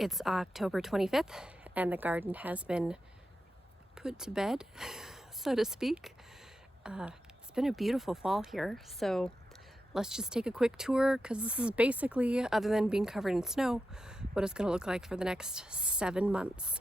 It's October 25th and the garden has been put to bed, so to speak. It's been a beautiful fall here, so let's just take a quick tour because this is basically, other than being covered in snow, what it's going to look like for the next 7 months.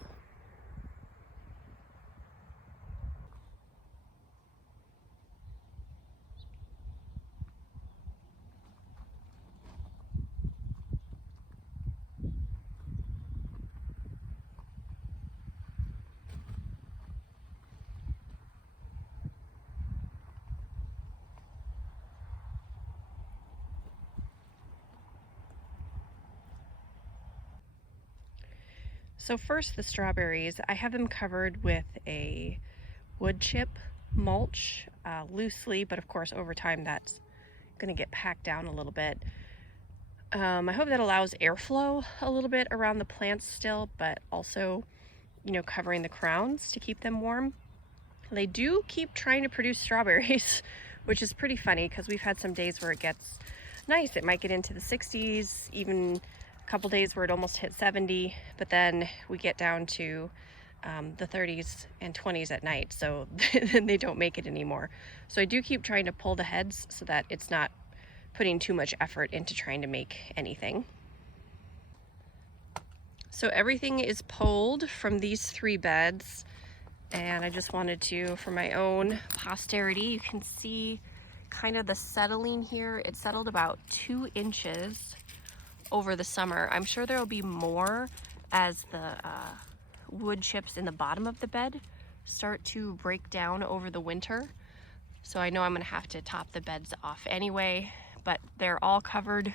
So first, the strawberries, I have them covered with a wood chip mulch, loosely, but of course over time that's going to get packed down a little bit. I hope that allows airflow a little bit around the plants still, but also, covering the crowns to keep them warm. They do keep trying to produce strawberries, which is pretty funny because we've had some days where it gets nice. It might get into the 60s, even a couple days where it almost hit 70, but then we get down to the 30s and 20s at night, so then they don't make it anymore. So I do keep trying to pull the heads so that it's not putting too much effort into trying to make anything. So everything is pulled from these 3 beds, and I just wanted to, for my own posterity, you can see kind of the settling here. It settled about 2 inches over the summer. I'm sure there'll be more as the wood chips in the bottom of the bed start to break down over the winter. So I know I'm gonna have to top the beds off anyway, but they're all covered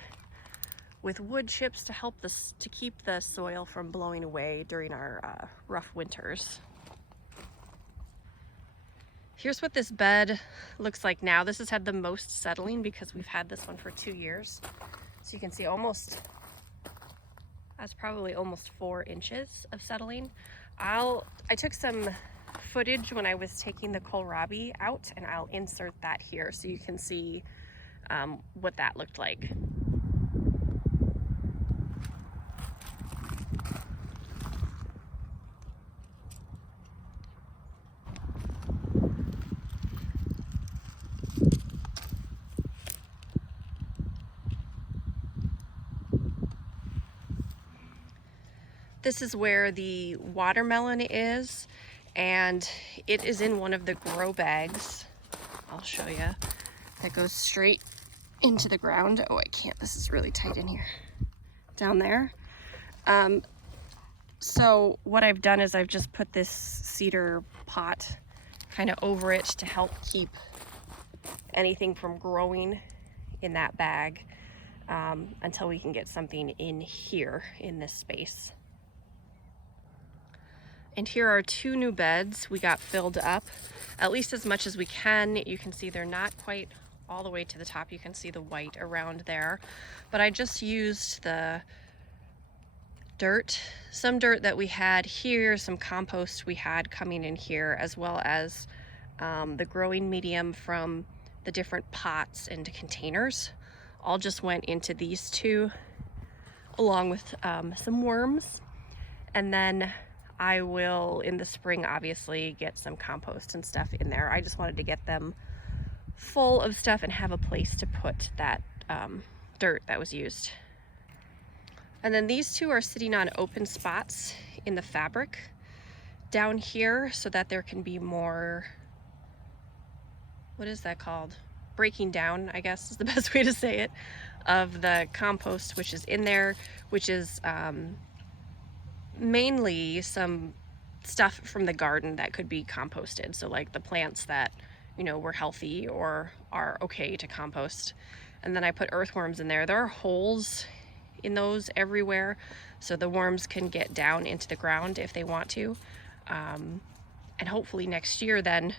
with wood chips to help to keep the soil from blowing away during our rough winters. Here's what this bed looks like now. This has had the most settling because we've had this one for 2 years. So you can see that's probably almost 4 inches of settling. I took some footage when I was taking the kohlrabi out, and I'll insert that here so you can see what that looked like. This is where the watermelon is, and it is in one of the grow bags. I'll show you. That goes straight into the ground. Oh, I can't. This is really tight in here. Down there. So what I've done is I've just put this cedar pot kind of over it to help keep anything from growing in that bag until we can get something in here in this space. And here are 2 new beds we got filled up, at least as much as we can. You can see they're not quite all the way to the top. You can see the white around there. But I just used the dirt, some dirt that we had here, some compost we had coming in here, as well as the growing medium from the different pots and containers. All just went into these 2, along with some worms. And then I will, in the spring, obviously get some compost and stuff in there. I just wanted to get them full of stuff and have a place to put that dirt that was used. And then these 2 are sitting on open spots in the fabric down here so that there can be more, what is that called? Breaking down, I guess is the best way to say it, of the compost which is in there, which is mainly some stuff from the garden that could be composted. So like the plants that, were healthy or are okay to compost. And then I put earthworms in there. There are holes in those everywhere, so the worms can get down into the ground if they want to. And hopefully next year then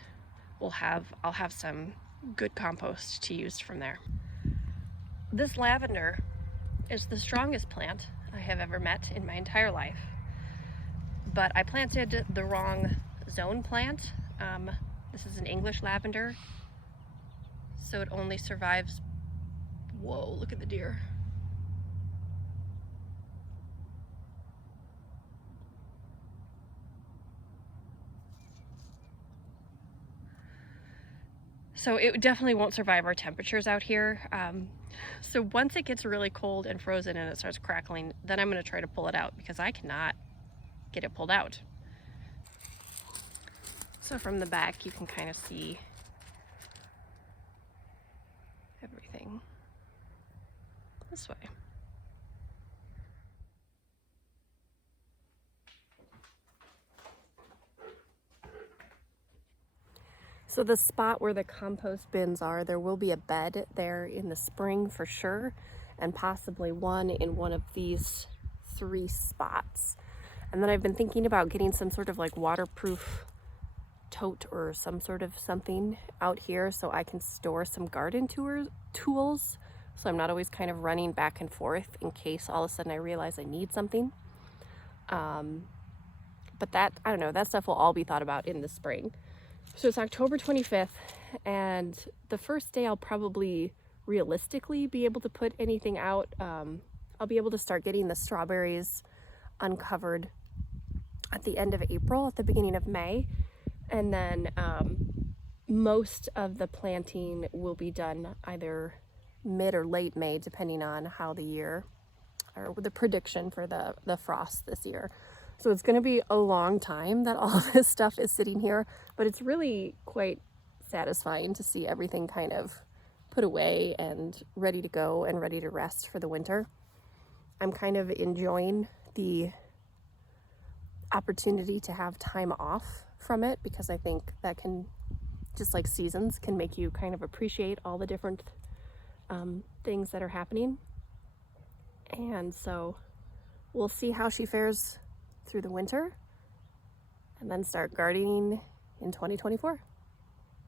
I'll have some good compost to use from there. This lavender is the strongest plant I have ever met in my entire life. But I planted the wrong zone plant. This is an English lavender, so it only survives, whoa, look at the deer. So it definitely won't survive our temperatures out here. So once it gets really cold and frozen and it starts crackling, then I'm going to try to pull it out because I cannot get it pulled out. So from the back you can kind of see everything this way. So the spot where the compost bins are, there will be a bed there in the spring for sure, and possibly one in one of these 3 spots. And then I've been thinking about getting some sort of like waterproof tote or some sort of something out here so I can store some garden tools, so I'm not always kind of running back and forth in case all of a sudden I realize I need something. But that, I don't know, that stuff will all be thought about in the spring. So it's October 25th, and the first day I'll probably realistically be able to put anything out. I'll be able to start getting the strawberries uncovered at the end of April, at the beginning of May, and then most of the planting will be done either mid or late May, depending on how the year, or the prediction for the frost this year. So it's going to be a long time that all this stuff is sitting here, but it's really quite satisfying to see everything kind of put away and ready to go and ready to rest for the winter. I'm kind of enjoying the opportunity to have time off from it, because I think that can, just like seasons, can make you kind of appreciate all the different things that are happening. And so we'll see how she fares through the winter and then start gardening in 2024.